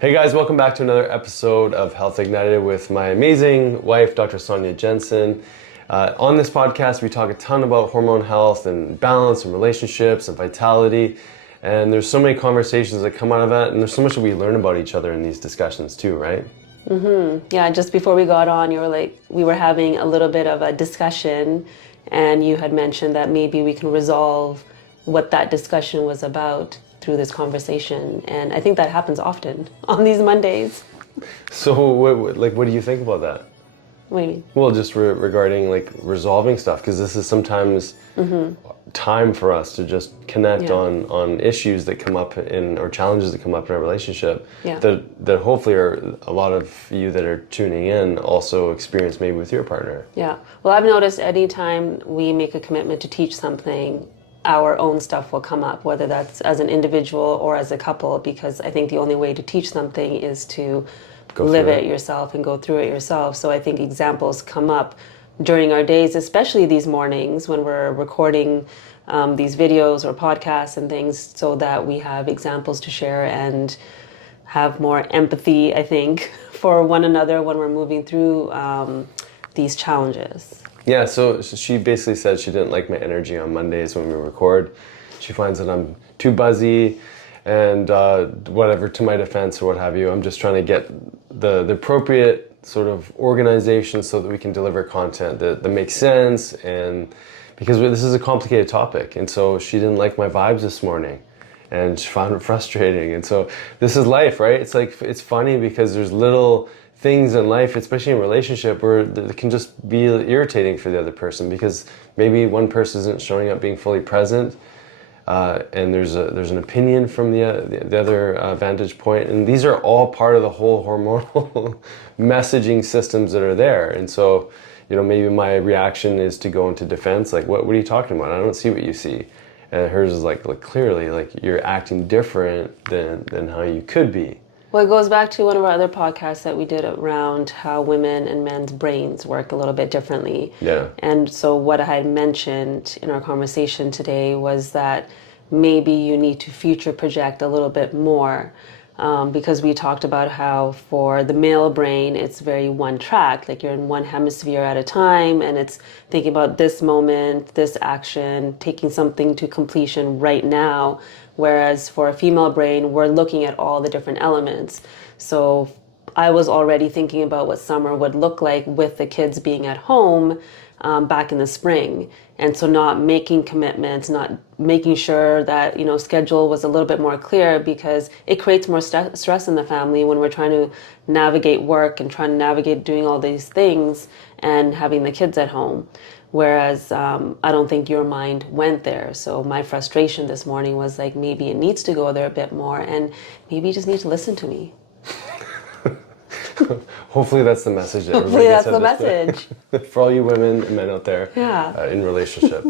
Hey guys, welcome back to another episode of Health Ignited with my amazing wife, Dr. Sonia Jensen. On this podcast, we talk a ton about hormone health and balance and relationships and vitality. And there's so many conversations that come out of that, and there's so much that we learn about each other in these discussions too, right? Yeah, just before we got on, you were like, we were having a little bit of a discussion, and you had mentioned that maybe we can resolve what that discussion was about through this conversation. And I think that happens often on these Mondays. So what do you think about that? What do you mean? Well, just regarding like resolving stuff, because this is sometimes time for us to just connect Yeah. on issues that come up or challenges that come up in our relationship Yeah. that hopefully are a lot of you that are tuning in also experience maybe with your partner. Yeah. Well, I've noticed anytime we make a commitment to teach something, our own stuff will come up, whether that's as an individual or as a couple, because I think the only way to teach something is to live through it yourself and go through it yourself. So I think examples come up during our days, especially these mornings when we're recording these videos or podcasts and things, so that we have examples to share and have more empathy, I think, for one another when we're moving through these challenges. Yeah, so she basically said she didn't like my energy on Mondays when we record. She finds that I'm too buzzy and whatever, to my defense or what have you. I'm just trying to get the appropriate sort of organization so that we can deliver content that makes sense, and because this is a complicated topic. And so she didn't like my vibes this morning and she found it frustrating. And so this is life, right? It's like, it's funny because there's little things in life, especially in relationship, where it can just be irritating for the other person because maybe one person isn't showing up being fully present, and there's an opinion from the other vantage point, and these are all part of the whole hormonal messaging systems that are there. And so, maybe my reaction is to go into defense, like, what are you talking about? I don't see what you see. And hers is like clearly, like, you're acting different than how you could be. Well, it goes back to one of our other podcasts that we did around how women and men's brains work a little bit differently. Yeah. And so what I had mentioned in our conversation today was that maybe you need to future project a little bit more, because we talked about how for the male brain, it's very one track, like you're in one hemisphere at a time, and it's thinking about this moment, this action, taking something to completion right now. Whereas for a female brain, we're looking at all the different elements. So I was already thinking about what summer would look like with the kids being at home back in the spring. And so not making commitments, not making sure that, schedule was a little bit more clear, because it creates more stress in the family when we're trying to navigate work and trying to navigate doing all these things and having the kids at home. Whereas I don't think your mind went there. So my frustration this morning was like, maybe it needs to go there a bit more, and maybe you just need to listen to me. Hopefully that's the message that Hopefully that's the everybody message. gets for all you women and men out there in relationship.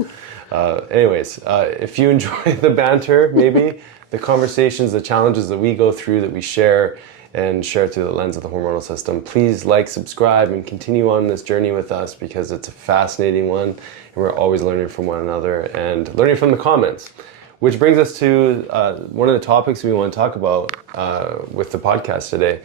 Anyways, if you enjoy the banter, maybe the conversations, the challenges that we go through, that we share through the lens of the hormonal system, please like, subscribe, and continue on this journey with us, because it's a fascinating one, and we're always learning from one another and learning from the comments. Which brings us to one of the topics we want to talk about with the podcast today.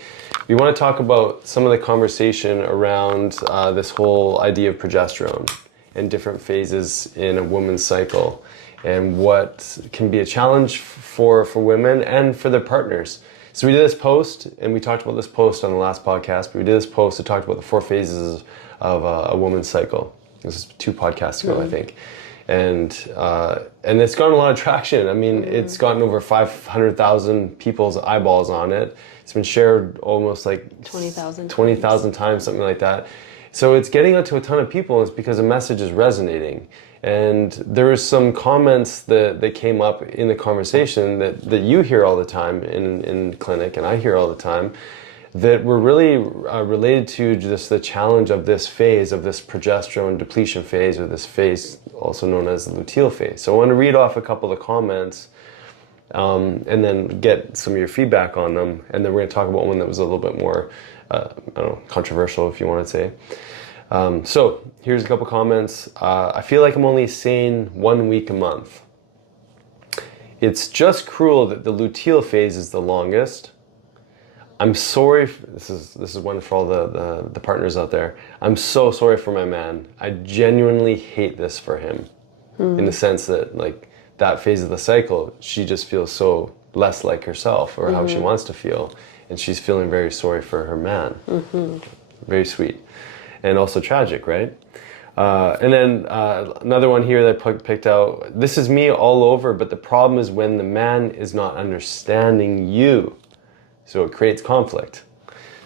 We want to talk about some of the conversation around this whole idea of progesterone and different phases in a woman's cycle, and what can be a challenge for women and for their partners. So we did this post, and we talked about this post on the last podcast, but we did this post that talked about the 4 phases of a woman's cycle. This is 2 podcasts ago, I think. And it's gotten a lot of traction. I mean, it's gotten over 500,000 people's eyeballs on it. It's been shared almost like 20,000 times, something like that. So it's getting out to a ton of people. It's because the message is resonating. And there were some comments that came up in the conversation that you hear all the time in clinic, and I hear all the time, that were really related to just the challenge of this phase, of this progesterone depletion phase, or this phase also known as the luteal phase. So I want to read off a couple of the comments and then get some of your feedback on them. And then we're going to talk about one that was a little bit more, controversial, if you want to say. So here's a couple comments. I feel like I'm only sane 1 week a month. It's just cruel that the luteal phase is the longest. I'm sorry. This is one for all the partners out there. I'm so sorry for my man. I genuinely hate this for him, in the sense that like that phase of the cycle, she just feels so less like herself or how she wants to feel, and she's feeling very sorry for her man. Very sweet, and also tragic, right? And then another one here that I picked out. This is me all over, but the problem is when the man is not understanding you. So it creates conflict.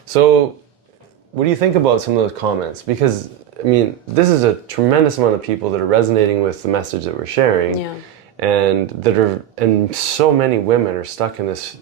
So what do you think about some of those comments? Because, I mean, this is a tremendous amount of people that are resonating with the message that we're sharing. Yeah. And so many women are stuck in this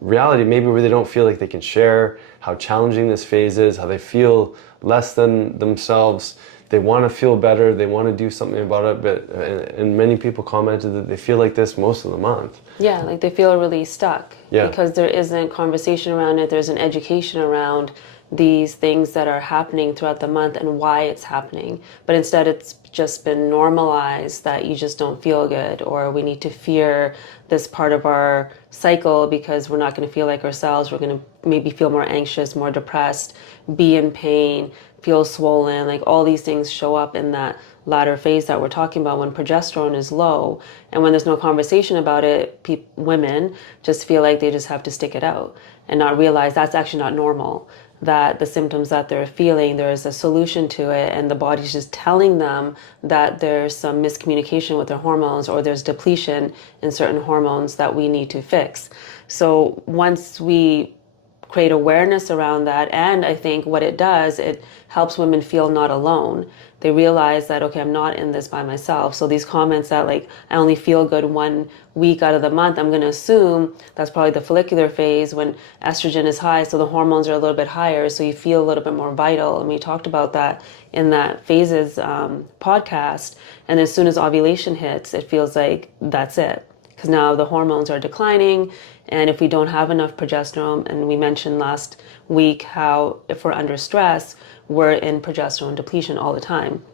reality maybe where they don't feel like they can share how challenging this phase is, how they feel less than themselves. They want to feel better, they want to do something about it, but and many people commented that they feel like this most of the month. Yeah, like they feel really stuck. Yeah. Because there isn't conversation around it, there's an education around these things that are happening throughout the month and why it's happening. But instead it's just been normalized that you just don't feel good, or we need to fear this part of our cycle because we're not going to feel like ourselves. We're going to maybe feel more anxious, more depressed, be in pain, feel swollen. Like all these things show up in that latter phase that we're talking about when progesterone is low. And when there's no conversation about it, women just feel like they just have to stick it out and not realize that's actually not normal. That the symptoms that they're feeling, there is a solution to it, and the body's just telling them that there's some miscommunication with their hormones, or there's depletion in certain hormones that we need to fix. So once we create awareness around that, and I think what it does, it helps women feel not alone. They realize that, okay, I'm not in this by myself. So these comments that like, I only feel good 1 week out of the month, I'm going to assume that's probably the follicular phase when estrogen is high, so the hormones are a little bit higher, so you feel a little bit more vital. And we talked about that in that phases podcast. And as soon as ovulation hits, it feels like that's it. Because now the hormones are declining, and if we don't have enough progesterone, and we mentioned last week how if we're under stress, we're in progesterone depletion all the time.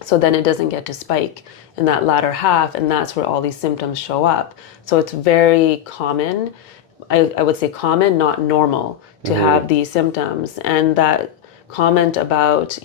So then it doesn't get to spike in that latter half, and that's where all these symptoms show up. So it's very common, I would say common, not normal, to have these symptoms. And that comment about,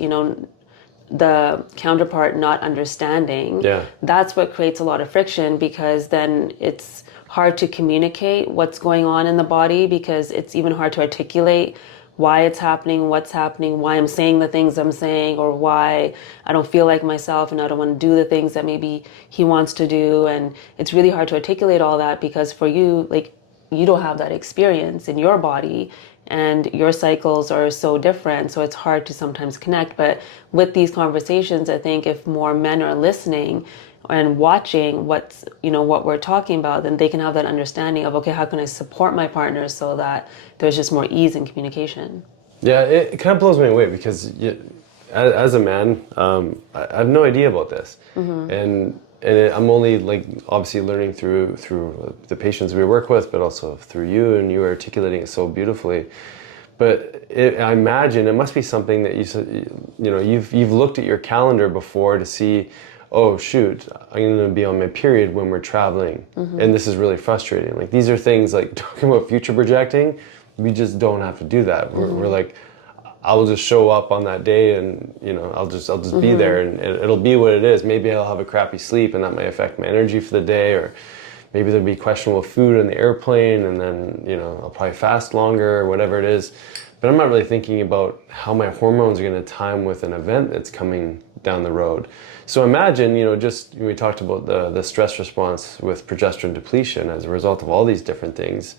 the counterpart not understanding, that's what creates a lot of friction, because then it's hard to communicate what's going on in the body, because it's even hard to articulate why it's happening, what's happening, why I'm saying the things I'm saying, or why I don't feel like myself and I don't want to do the things that maybe he wants to do. And it's really hard to articulate all that, because for you, like, you don't have that experience in your body, and your cycles are so different, so it's hard to sometimes connect. But with these conversations, I think if more men are listening and watching what we're talking about, then they can have that understanding of, okay, how can I support my partner so that there's just more ease in communication. Yeah, it kind of blows me away, because as a man, I have no idea about this. And I'm only obviously learning through the patients we work with, but also through you, and you are articulating it so beautifully. But I imagine it must be something that you've looked at your calendar before to see, oh shoot, I'm going to be on my period when we're traveling, and this is really frustrating. Like, these are things like talking about future projecting. We just don't have to do that. We're like, I will just show up on that day, and I'll just be there, and it'll be what it is. Maybe I'll have a crappy sleep, and that might affect my energy for the day, or maybe there'll be questionable food in the airplane, and then I'll probably fast longer, or whatever it is. But I'm not really thinking about how my hormones are going to time with an event that's coming down the road. So imagine, we talked about the stress response with progesterone depletion as a result of all these different things.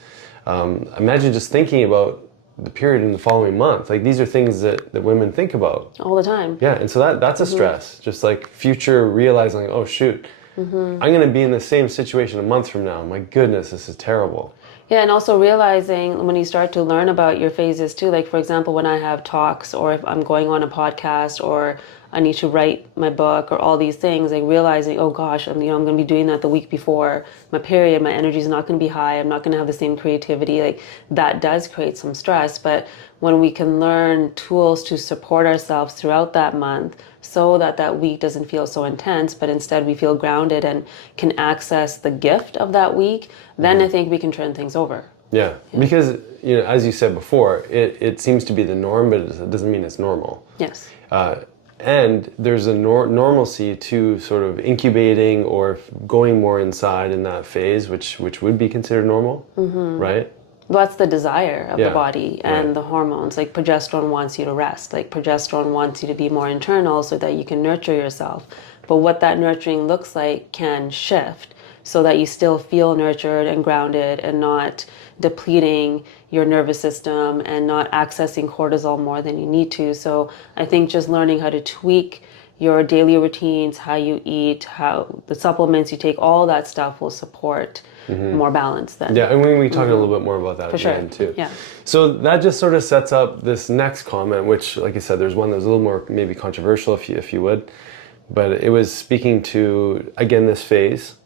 Imagine just thinking about the period in the following month. Like, these are things that women think about all the time. Yeah, and so that's a stress. Just like future realizing, oh shoot, I'm going to be in the same situation a month from now. My goodness, this is terrible. Yeah, and also realizing when you start to learn about your phases too, like for example, when I have talks, or if I'm going on a podcast, or I need to write my book, or all these things, like realizing, oh gosh, I'm going to be doing that the week before my period. My energy is not going to be high. I'm not going to have the same creativity. Like, that does create some stress. But when we can learn tools to support ourselves throughout that month, so that week doesn't feel so intense, but instead we feel grounded and can access the gift of that week, then I think we can turn things over. Yeah, because as you said before, it seems to be the norm, but it doesn't mean it's normal. Yes. And there's a normalcy to sort of incubating or going more inside in that phase, which would be considered normal, right? Well, that's the desire of the Yeah, body and right. the hormones. Like progesterone wants you to rest. Like progesterone wants you to be more internal so that you can nurture yourself. But what that nurturing looks like can shift so that you still feel nurtured and grounded and not depleting your nervous system and not accessing cortisol more than you need to. So I think just learning how to tweak your daily routines, how you eat, how the supplements you take, all that stuff will support more balance then. Yeah, and we talk a little bit more about that at the end too. Yeah. So that just sort of sets up this next comment, which, like I said, there's one that was a little more maybe controversial, if you would, but it was speaking to, again, this phase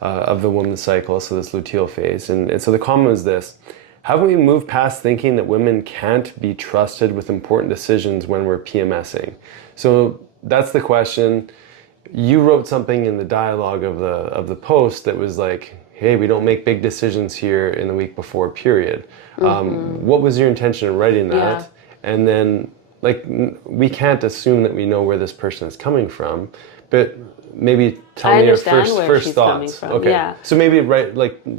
of the woman's cycle, so this luteal phase. And so the comment was this: haven't we moved past thinking that women can't be trusted with important decisions when we're PMSing? So that's the question. You wrote something in the dialogue of the post that was like, hey, we don't make big decisions here in the week before period. What was your intention in writing that? Yeah. And then, like, we can't assume that we know where this person is coming from, but maybe tell me your first thoughts. Okay. Yeah. So maybe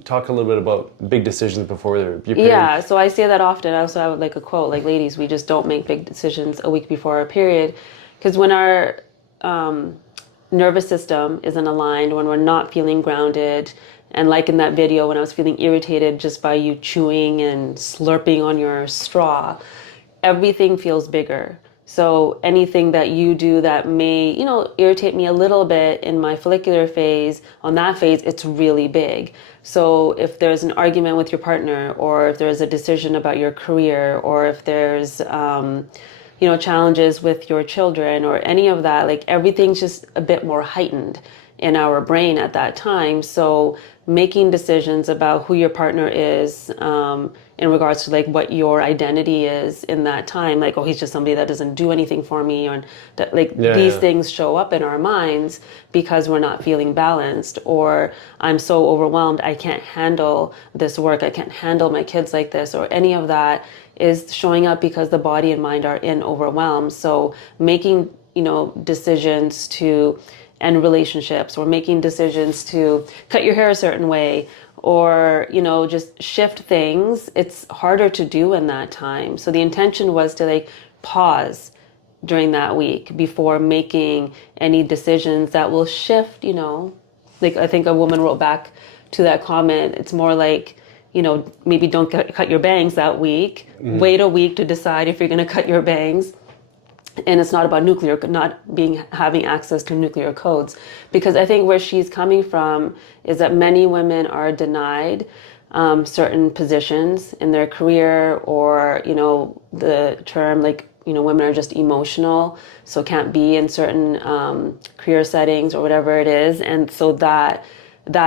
talk a little bit about big decisions before your period. Yeah. So I say that often. I also have like a quote, like, ladies, we just don't make big decisions a week before our period, because when our nervous system isn't aligned, when we're not feeling grounded, and like in that video when I was feeling irritated just by you chewing and slurping on your straw, everything feels bigger. So anything that you do that may, irritate me a little bit in my follicular phase, on that phase, it's really big. So if there's an argument with your partner, or if there's a decision about your career, or if there's, challenges with your children or any of that, like everything's just a bit more heightened in our brain at that time. So making decisions about who your partner is, in regards to like what your identity is in that time, like, oh, he's just somebody that doesn't do anything for me, or that, like, these things show up in our minds because we're not feeling balanced, or I'm so overwhelmed, I can't handle this work, I can't handle my kids like this, or any of that is showing up because the body and mind are in overwhelm. So making, decisions to end relationships, or making decisions to cut your hair a certain way, or, just shift things, it's harder to do in that time. So the intention was to like pause during that week before making any decisions that will shift, like I think a woman wrote back to that comment, it's more like, maybe don't cut your bangs that week. Wait a week to decide if you're going to cut your bangs. And it's not about having access to nuclear codes, because I think where she's coming from is that many women are denied certain positions in their career, or the term like women are just emotional, so can't be in certain career settings or whatever it is, and so that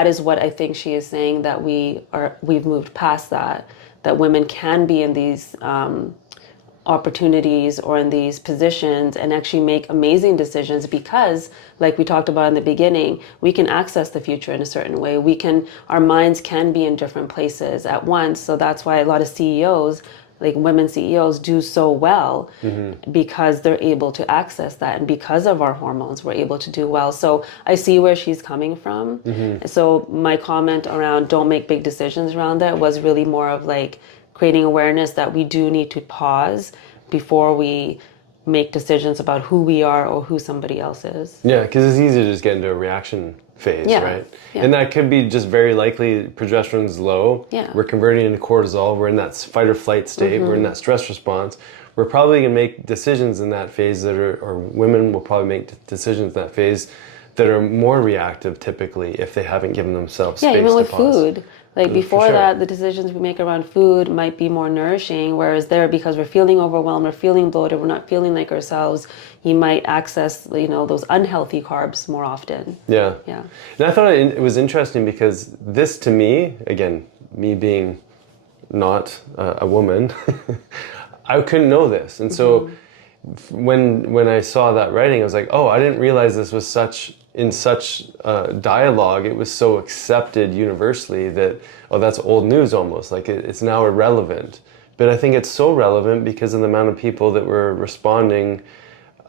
is what I think she is saying, that we've moved past that women can be in these opportunities or in these positions and actually make amazing decisions, because like we talked about in the beginning, we can access the future in a certain way. Our minds can be in different places at once. So that's why a lot of CEOs, like women CEOs, do so well, because they're able to access that, and because of our hormones we're able to do well. So I see where she's coming from. So my comment around don't make big decisions around that was really more of like creating awareness that we do need to pause before we make decisions about who we are or who somebody else is. Yeah, because it's easy to just get into a reaction phase, right? Yeah. And that could be just very likely progesterone's low. Yeah. We're converting into cortisol. We're in that fight or flight state. We're in that stress response. We're probably going to make decisions in that phase or women will probably make decisions in that phase that are more reactive typically if they haven't given themselves space to pause. Yeah, even with food. Like before sure. that, the decisions we make around food might be more nourishing, whereas there, because we're feeling overwhelmed, we're feeling bloated, we're not feeling like ourselves, you might access, those unhealthy carbs more often. Yeah. Yeah. And I thought it was interesting because this, to me, again, me being not a woman, I couldn't know this. And so when I saw that writing, I was like, oh, I didn't realize this was such in such dialogue, it was so accepted universally that, oh, that's old news almost, like it's now irrelevant. But I think it's so relevant because of the amount of people that were responding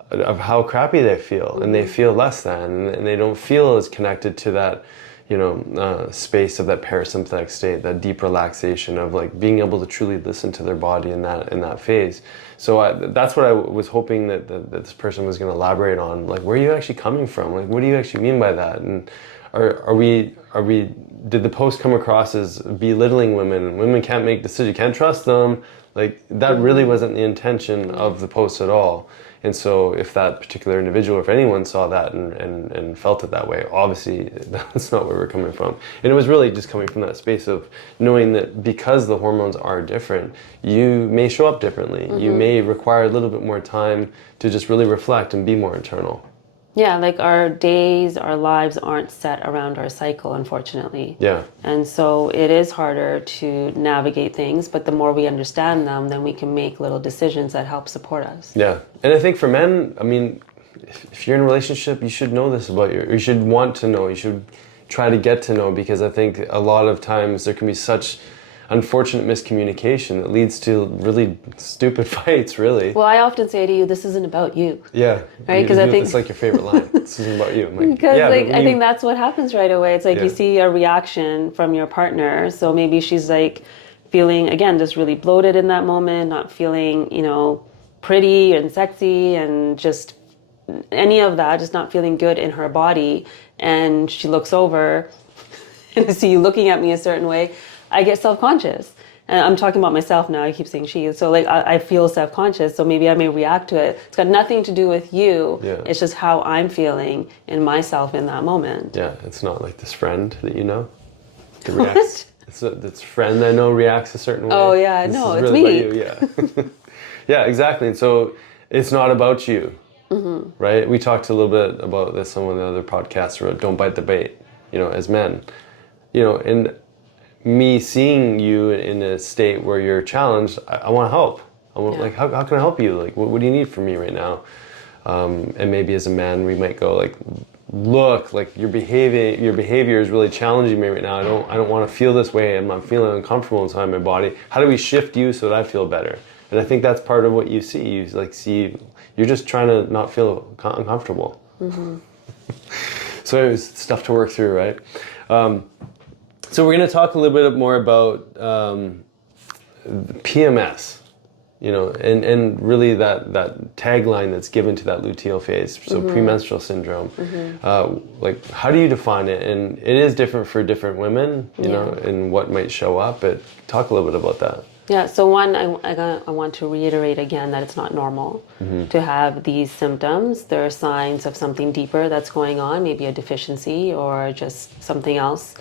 of how crappy they feel, and they feel less than, and they don't feel as connected to that, space of that parasympathetic state, that deep relaxation of like being able to truly listen to their body in that phase. So that's what I was hoping that this person was going to elaborate on. Like, where are you actually coming from? Like, what do you actually mean by that? And are we? Did the post come across as belittling women? Women can't make decisions. You can't trust them. Like, that really wasn't the intention of the post at all. And so if that particular individual, if anyone saw that and felt it that way, obviously that's not where we're coming from. And it was really just coming from that space of knowing that because the hormones are different, you may show up differently. You may require a little bit more time to just really reflect and be more internal. Yeah, like our days, our lives aren't set around our cycle, unfortunately. Yeah. And so it is harder to navigate things, but the more we understand them, then we can make little decisions that help support us. Yeah. And I think for men, I mean, if you're in a relationship, you should know this about you should want to know, you should try to get to know, because I think a lot of times there can be such unfortunate miscommunication that leads to really stupid fights, really. Well, I often say to you, this isn't about you. Yeah. Right? Because I think it's like your favorite line. This isn't about you. Like, because yeah, I think that's what happens right away. It's like you Yeah. see a reaction from your partner. So maybe she's like feeling, again, just really bloated in that moment, not feeling, pretty and sexy and just any of that, just not feeling good in her body. And she looks over and I see you looking at me a certain way. I get self-conscious. And I'm talking about myself now. I keep saying she. So like I feel self-conscious. So maybe I may react to it. It's got nothing to do with you. Yeah. It's just how I'm feeling in myself in that moment. Yeah, it's not like this friend that you know that reacts. This friend I know reacts a certain way. Oh yeah, This no, is it's really me. about you. Yeah. Yeah, exactly. And so it's not about you, right? We talked a little bit about this on one of the other podcasts about don't bite the bait, as men, and me seeing you in a state where you're challenged, I want to help. I want, like, how can I help you? Like, what do you need from me right now? And maybe as a man, we might go like, look, like your behavior is really challenging me right now. I don't want to feel this way. I'm feeling uncomfortable inside my body. How do we shift you so that I feel better? And I think that's part of what you see. You're just trying to not feel uncomfortable. So it's stuff to work through, right? So we're going to talk a little bit more about PMS, and really that tagline that's given to that luteal phase, so premenstrual syndrome. Like, how do you define it? And it is different for different women, and what might show up, but talk a little bit about that. Yeah, so one, I want to reiterate again that it's not normal to have these symptoms. There are signs of something deeper that's going on, maybe a deficiency or just something else.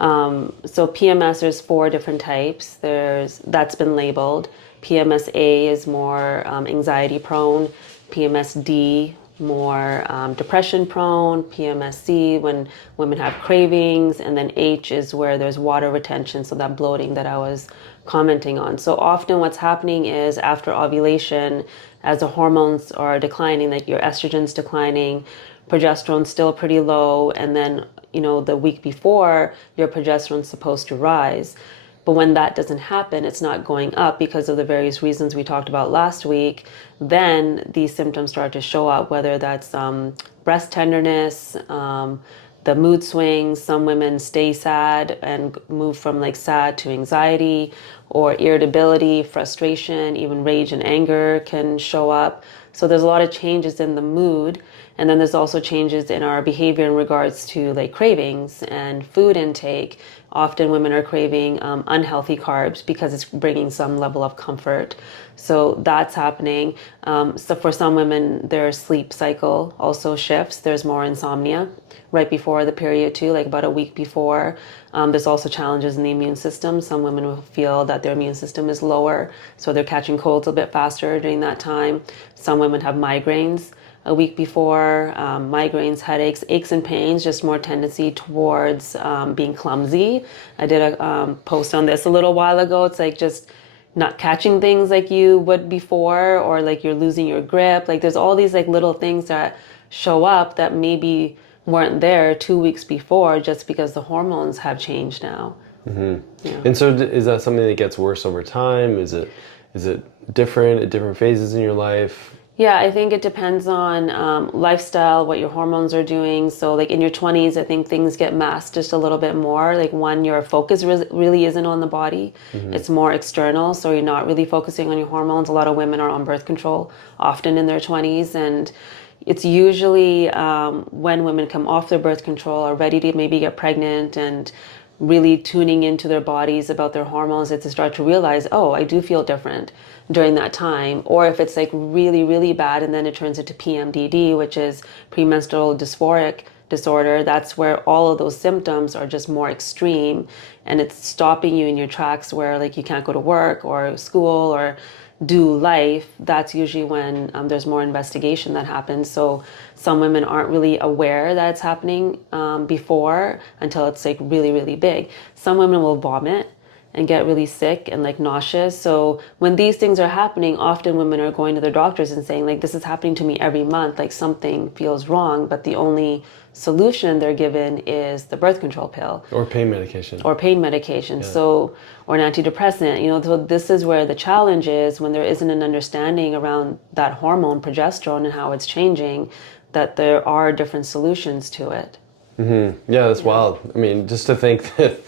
So PMS, there's 4 different types. That's been labeled. PMS A is more anxiety prone, PMS D more depression prone, PMS C when women have cravings, and then H is where there's water retention, so that bloating that I was commenting on. So often what's happening is after ovulation, as the hormones are declining, like your estrogen's declining, progesterone's still pretty low, and then the week before, your progesterone's supposed to rise. But when that doesn't happen, it's not going up because of the various reasons we talked about last week, then these symptoms start to show up, whether that's breast tenderness, the mood swings. Some women stay sad and move from like sad to anxiety, or irritability, frustration, even rage and anger can show up. So there's a lot of changes in the mood. And then there's also changes in our behavior in regards to like cravings and food intake. Often women are craving unhealthy carbs because it's bringing some level of comfort. So that's happening. So for some women, their sleep cycle also shifts. There's more insomnia right before the period too, like about a week before. There's also challenges in the immune system. Some women will feel that their immune system is lower, so they're catching colds a bit faster during that time. Some women have migraines a week before, migraines, headaches, aches and pains, just more tendency towards being clumsy. I did a post on this a little while ago. It's like just not catching things like you would before, or like you're losing your grip. Like there's all these like little things that show up that maybe weren't there 2 weeks before just because the hormones have changed now. Yeah. And so is that something that gets worse over time? Is it different at different phases in your life? Yeah, I think it depends on lifestyle, what your hormones are doing. So like in your 20s, I think things get masked just a little bit more. Like one, your focus really isn't on the body. It's more external. So you're not really focusing on your hormones. A lot of women are on birth control often in their 20s. And it's usually when women come off their birth control, are ready to maybe get pregnant and really tuning into their bodies about their hormones, that they start to realize, oh, I do feel different during that time. Or if it's like really, really bad and then it turns into PMDD, which is premenstrual dysphoric disorder, that's where all of those symptoms are just more extreme and it's stopping you in your tracks where like you can't go to work or school or do life. That's usually when there's more investigation that happens. So some women aren't really aware that it's happening before until it's like really, really big. Some women will vomit and get really sick and like nauseous. So when these things are happening, often women are going to their doctors and saying like, this is happening to me every month, like something feels wrong, but the only solution they're given is the birth control pill. Or pain medication. Or pain medication. So, or an antidepressant, so this is where the challenge is when there isn't an understanding around that hormone progesterone and how it's changing, that there are different solutions to it. Yeah, that's wild. I mean, just to think that,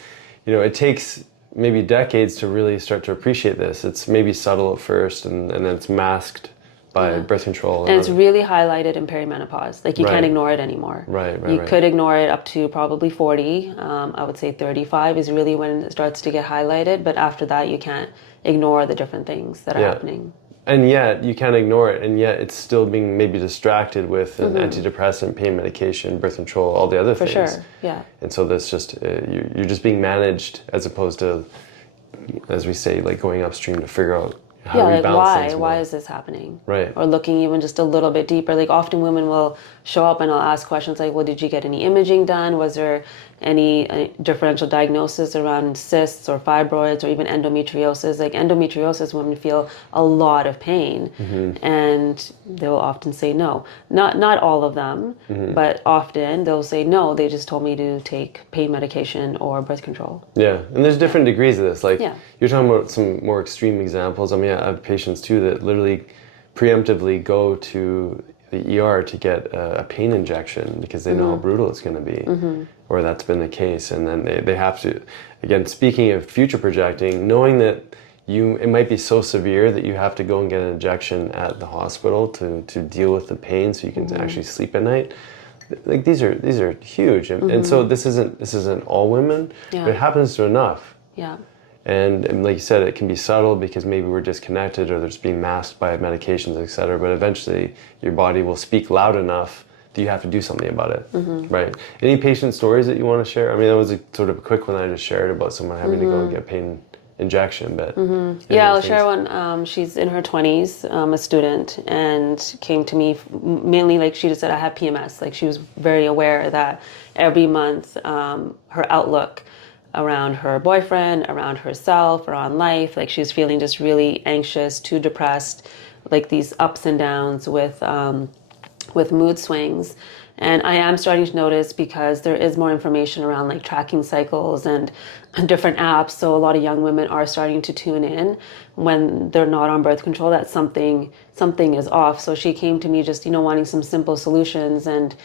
it takes maybe decades to really start to appreciate this. It's maybe subtle at first and then it's masked by birth control. And it's really highlighted in perimenopause. Like you can't ignore it anymore. You could ignore it up to probably 40. I would say 35 is really when it starts to get highlighted. But after that, you can't ignore the different things that are happening. And yet you can't ignore it. And yet it's still being maybe distracted with an antidepressant, pain medication, birth control, all the other things. For sure, yeah. And so that's just, you're just being managed as opposed to, as we say, like going upstream to figure out how to rebalance things. Why is this happening? Right. Or looking even just a little bit deeper. Like often women will show up and I'll ask questions like, well, did you get any imaging done? Was there any differential diagnosis around cysts or fibroids or even endometriosis? Like endometriosis, women feel a lot of pain and they will often say no. Not all of them, but often they'll say no, they just told me to take pain medication or birth control. Yeah, and there's different degrees of this. Like you're talking about some more extreme examples. I mean, I have patients too that literally preemptively go to the ER to get a pain injection because they know how brutal it's going to be, or that's been the case. And then they have to, again, speaking of future projecting, knowing that it might be so severe that you have to go and get an injection at the hospital to deal with the pain so you can actually sleep at night. Like these are huge. And so this isn't all women, but it happens to enough. Yeah. And like you said, it can be subtle because maybe we're disconnected or there's being masked by medications, et cetera. But eventually your body will speak loud enough that you have to do something about it, right? Any patient stories that you want to share? I mean, that was sort of a quick one I just shared about someone having to go and get pain injection, but... Yeah, I'll share one. She's in her 20s, a student, and came to me mainly, like she just said, I have PMS. Like she was very aware that every month her outlook around her boyfriend, around herself, around life, like she was feeling just really anxious, too depressed, like these ups and downs with mood swings. And I am starting to notice, because there is more information around like tracking cycles and different apps, so a lot of young women are starting to tune in when they're not on birth control that something is off. So she came to me just, wanting some simple solutions. And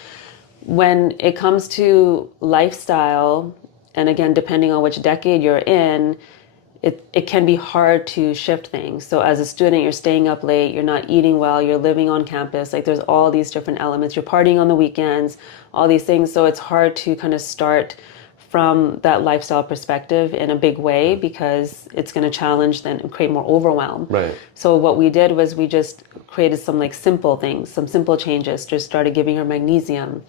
when it comes to lifestyle, and again, depending on which decade you're in, it can be hard to shift things. So as a student, you're staying up late, you're not eating well, you're living on campus, like there's all these different elements, you're partying on the weekends, all these things. So it's hard to kind of start from that lifestyle perspective in a big way, because it's going to challenge then and create more overwhelm. Right. So what we did was we just created some like simple things, some simple changes, just started giving her magnesium,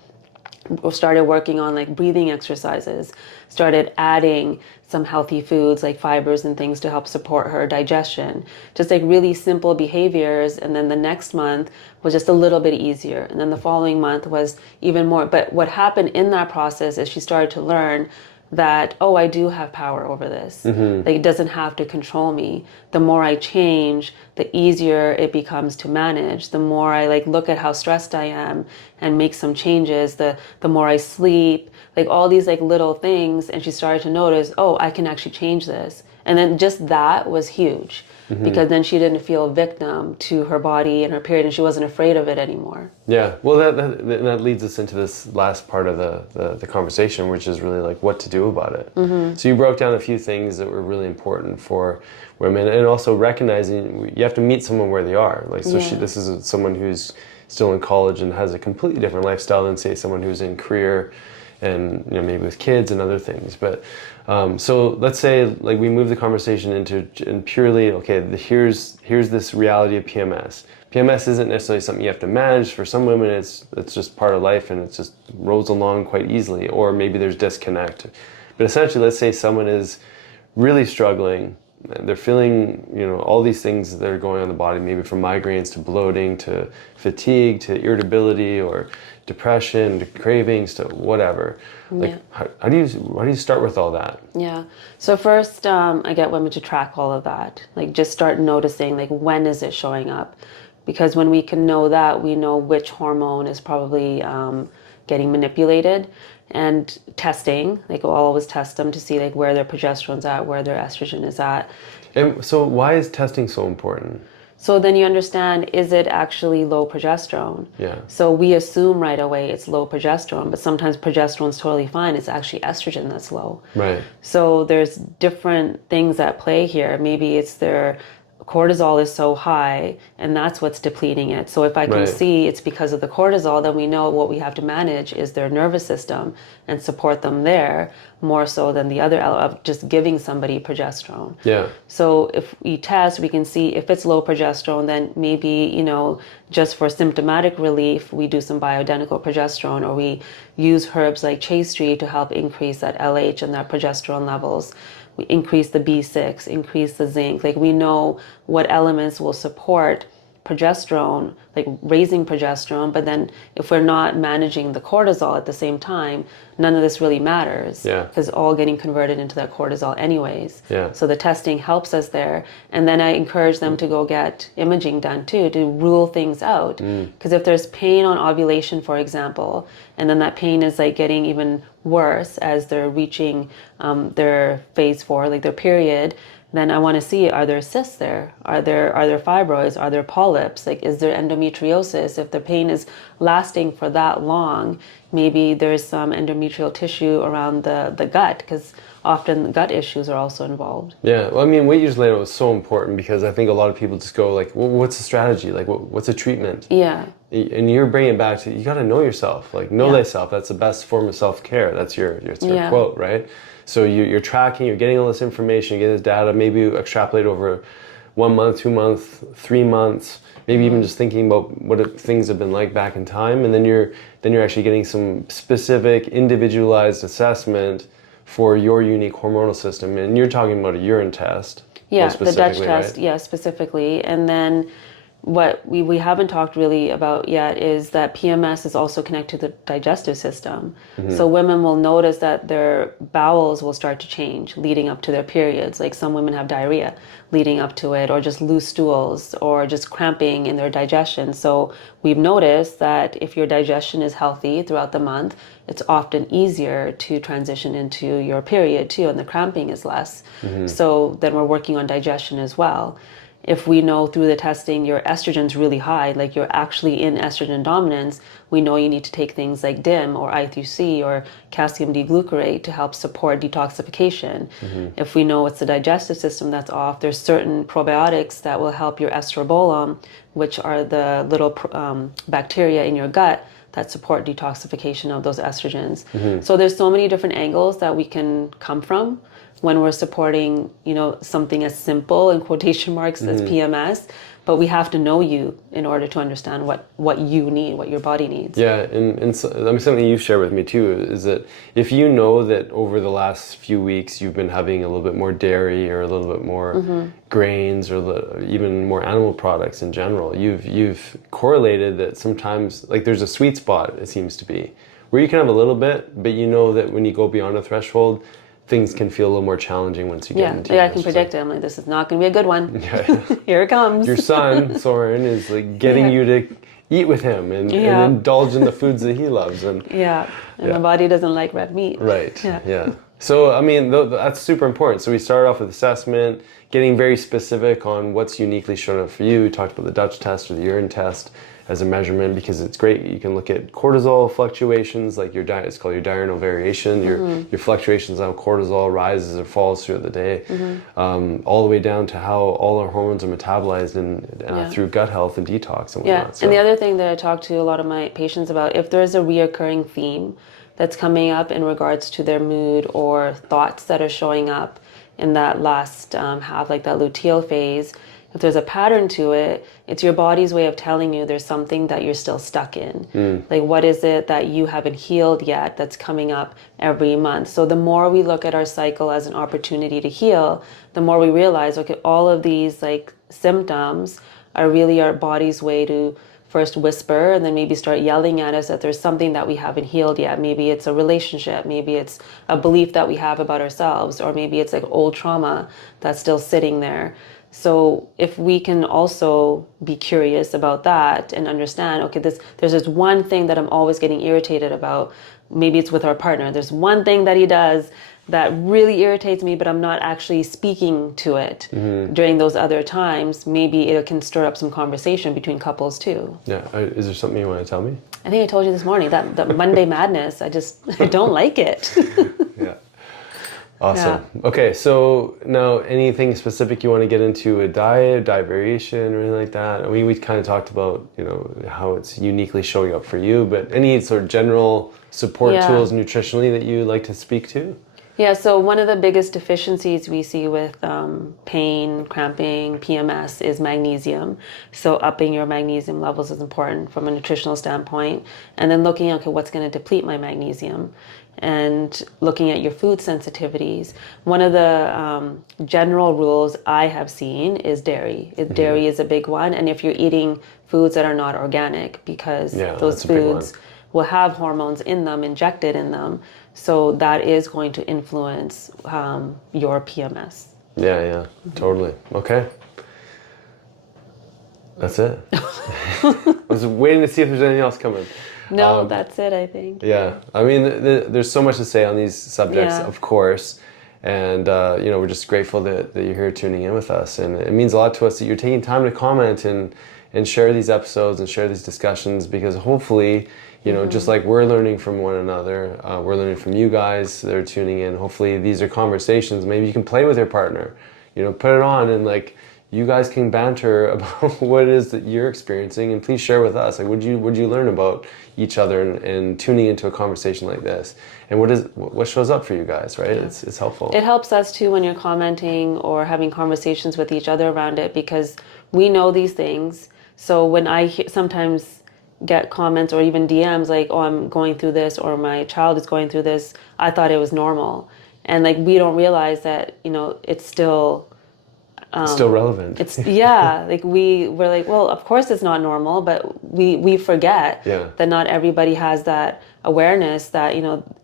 started working on like breathing exercises, started adding some healthy foods like fibers and things to help support her digestion, just like really simple behaviors. And then the next month was just a little bit easier. And then the following month was even more. But what happened in that process is she started to learn that, oh, I do have power over this. Like, it doesn't have to control me. The more I change, the easier it becomes to manage. The more I like look at how stressed I am and make some changes, the more I sleep, like all these like little things. And she started to notice, oh, I can actually change this. And then just that was huge, because then she didn't feel a victim to her body and her period, and she wasn't afraid of it anymore. Yeah, well, that leads us into this last part of the conversation, which is really like what to do about it. So you broke down a few things that were really important for women, and also recognizing you have to meet someone where they are. Like, so this is someone who's still in college and has a completely different lifestyle than, say, someone who's in career and, you know, maybe with kids and other things. But so let's say like we move the conversation into and purely, okay, here's this reality of PMS. PMS isn't necessarily something you have to manage. For some women, it's just part of life and it just rolls along quite easily, or maybe there's disconnect. But essentially, let's say someone is really struggling. They're feeling, you know, all these things that are going on in the body, maybe from migraines to bloating to fatigue to irritability or depression to cravings to whatever. Like, how do you start with all that? Yeah. So first, I get women to track all of that. Like, just start noticing, like, when is it showing up? Because when we can know that, we know which hormone is probably getting manipulated. And testing, like, we'll always test them to see like where their progesterone's at, where their estrogen is at. And so why is testing so important? So then you understand, is it actually low progesterone? Yeah. So we assume right away it's low progesterone, but sometimes progesterone's totally fine. It's actually estrogen that's low. Right. So there's different things at play here. Maybe it's their cortisol is so high and that's what's depleting it. So if I can see it's because of the cortisol, then we know what we have to manage is their nervous system and support them there more so than the other of just giving somebody progesterone. Yeah. So if we test, we can see if it's low progesterone, then maybe, you know, just for symptomatic relief, we do some bioidentical progesterone, or we use herbs like chaste to help increase that LH and that progesterone levels. We increase the B6, increase the zinc. Like, we know what elements will support progesterone, like raising progesterone, but then if we're not managing the cortisol at the same time, none of this really matters. Yeah. Because all getting converted into that cortisol anyways. Yeah. So the testing helps us there. And then I encourage them to go get imaging done too, to rule things out. Because if there's pain on ovulation, for example, and then that pain is like getting even worse as they're reaching their phase 4, like their period, then I want to see, are there cysts there? Are there fibroids? Are there polyps? Like, is there endometriosis? If the pain is lasting for that long, maybe there's some endometrial tissue around the gut, because often gut issues are also involved. Yeah, well, I mean, what you just laid out was so important, because I think a lot of people just go like, well, what's the strategy? Like, what's a treatment? Yeah. And you're bringing it back to, you got to know yourself. Like, know thyself. That's the best form of self-care. That's your quote, right? So you're tracking, you're getting all this information, you're getting this data, maybe you extrapolate over 1 month, 2 months, 3 months, maybe even just thinking about what things have been like back in time, and then you're actually getting some specific individualized assessment for your unique hormonal system. And you're talking about a urine test. Yeah, the Dutch test, right? yeah, specifically. And then what we haven't talked really about yet is that PMS is also connected to the digestive system. So women will notice that their bowels will start to change leading up to their periods. Like, some women have diarrhea leading up to it, or just loose stools, or just cramping in their digestion. So we've noticed that if your digestion is healthy throughout the month, it's often easier to transition into your period too, and the cramping is less. So then we're working on digestion as well. If we know through the testing your estrogen's really high, like you're actually in estrogen dominance, we know you need to take things like DIM or I3C or calcium D-glucarate to help support detoxification. If we know it's the digestive system that's off, there's certain probiotics that will help your estrobolome, which are the little bacteria in your gut that support detoxification of those estrogens. So there's so many different angles that we can come from when we're supporting, you know, something as simple in quotation marks as PMS, but we have to know you in order to understand what you need, what your body needs. Yeah, and so, I mean, something you share with me too is that if you know that over the last few weeks you've been having a little bit more dairy or a little bit more grains or even more animal products in general, you've correlated that sometimes, like, there's a sweet spot, it seems to be, where you can have a little bit, but you know that when you go beyond a threshold, things can feel a little more challenging once you get into it. Yeah, I can predict it. I'm like, this is not going to be a good one. Here it comes. Your son, Soren, is like getting you to eat with him and indulge in the foods that he loves. And my body doesn't like red meat. Right, yeah. So, I mean, that's super important. So we started off with assessment, getting very specific on what's uniquely shown up for you. We talked about the Dutch test or the urine test as a measurement because it's great. You can look at cortisol fluctuations, like it's called your diurnal variation, your fluctuations on cortisol rises or falls throughout the day, all the way down to how all our hormones are metabolized through gut health and detox and whatnot. Yeah, and the other thing that I talk to a lot of my patients about, if there's a reoccurring theme that's coming up in regards to their mood or thoughts that are showing up in that last half, like that luteal phase, if there's a pattern to it, it's your body's way of telling you there's something that you're still stuck in. Like, what is it that you haven't healed yet that's coming up every month? So the more we look at our cycle as an opportunity to heal, the more we realize, okay, all of these like symptoms are really our body's way to first whisper and then maybe start yelling at us that there's something that we haven't healed yet. Maybe it's a relationship, maybe it's a belief that we have about ourselves, or maybe it's like old trauma that's still sitting there. So if we can also be curious about that and understand, okay, there's this one thing that I'm always getting irritated about. Maybe it's with our partner. There's one thing that he does that really irritates me, but I'm not actually speaking to it during those other times. Maybe it can stir up some conversation between couples too. Yeah. Is there something you want to tell me? I think I told you this morning that Monday madness, I don't like it. Yeah. Awesome. Yeah. Okay, so now anything specific you want to get into a diet variation or anything like that? I mean, we kind of talked about, how it's uniquely showing up for you, but any sort of general support tools nutritionally that you like to speak to? Yeah, so one of the biggest deficiencies we see with pain, cramping, PMS is magnesium. So upping your magnesium levels is important from a nutritional standpoint. And then looking at, okay, what's going to deplete my magnesium? And looking at your food sensitivities. One of the general rules I have seen is dairy. Dairy is a big one. And if you're eating foods that are not organic, because those foods will have hormones in them, injected in them. So that is going to influence your PMS. Yeah, totally. Okay. That's it. I was waiting to see if there's anything else coming. No, that's it, I think. Yeah. I mean, there's so much to say on these subjects, of course. And, we're just grateful that you're here tuning in with us. And it means a lot to us that you're taking time to comment and share these episodes and share these discussions, because hopefully, just like we're learning from one another, we're learning from you guys that are tuning in. Hopefully these are conversations. Maybe you can play with your partner, put it on and you guys can banter about what it is that you're experiencing, and please share with us. Like, would you learn about each other and tuning into a conversation like this? And what shows up for you guys, right? Yeah. It's helpful. It helps us too when you're commenting or having conversations with each other around it, because we know these things. So when I sometimes get comments or even DMs like, oh, I'm going through this, or my child is going through this, I thought it was normal. And we don't realize that, it's still relevant. It's we're like, well, of course it's not normal, but we forget that not everybody has that awareness that,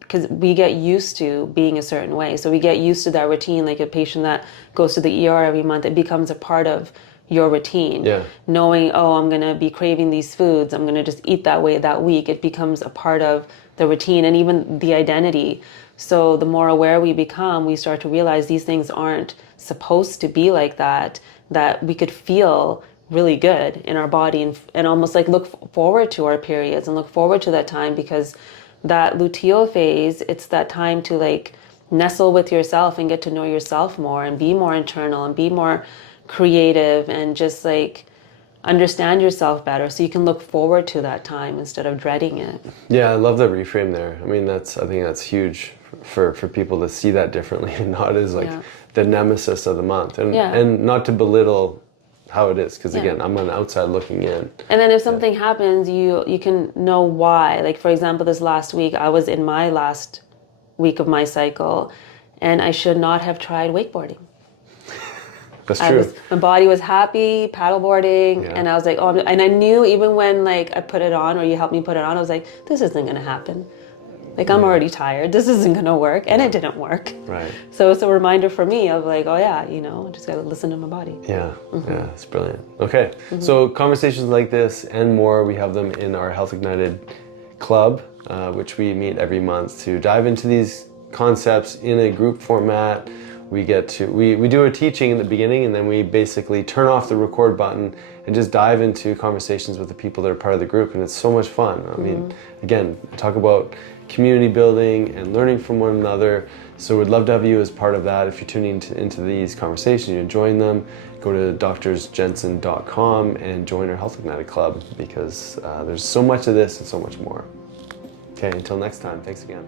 because we get used to being a certain way. So we get used to that routine. Like a patient that goes to the ER every month, it becomes a part of your routine. Yeah. Knowing, oh, I'm going to be craving these foods, I'm going to just eat that way that week. It becomes a part of the routine and even the identity. So the more aware we become, we start to realize these things aren't supposed to be like that we could feel really good in our body and almost look forward to our periods and look forward to that time, because that luteal phase, it's that time to nestle with yourself and get to know yourself more and be more internal and be more creative and just understand yourself better, so you can look forward to that time instead of dreading it. Yeah, I love the reframe there. I mean, I think that's huge for people to see that differently and not as the nemesis of the month, and not to belittle how it is, because again, I'm on the outside looking in. And then if something happens, you can know why. For example, this last week, I was in my last week of my cycle, and I should not have tried wakeboarding. That's true. My body was happy paddleboarding, and I was like, oh, and I knew even when I put it on, or you helped me put it on, I was like, this isn't going to happen. Like, I'm already tired. This isn't going to work. And it didn't work. Right. So it's a reminder for me of like, oh yeah, you know, I just got to listen to my body. Yeah, yeah, it's brilliant. Okay, so conversations like this and more, we have them in our Health Ignited Club, which we meet every month to dive into these concepts in a group format. We do a teaching in the beginning, and then we basically turn off the record button and just dive into conversations with the people that are part of the group, and it's so much fun. I mean, again, talk about community building and learning from one another. So we'd love to have you as part of that. If you're tuning into these conversations, you're enjoying them, go to drsjensen.com and join our Health Ignited Club, because there's so much of this and so much more. Okay, until next time, thanks again.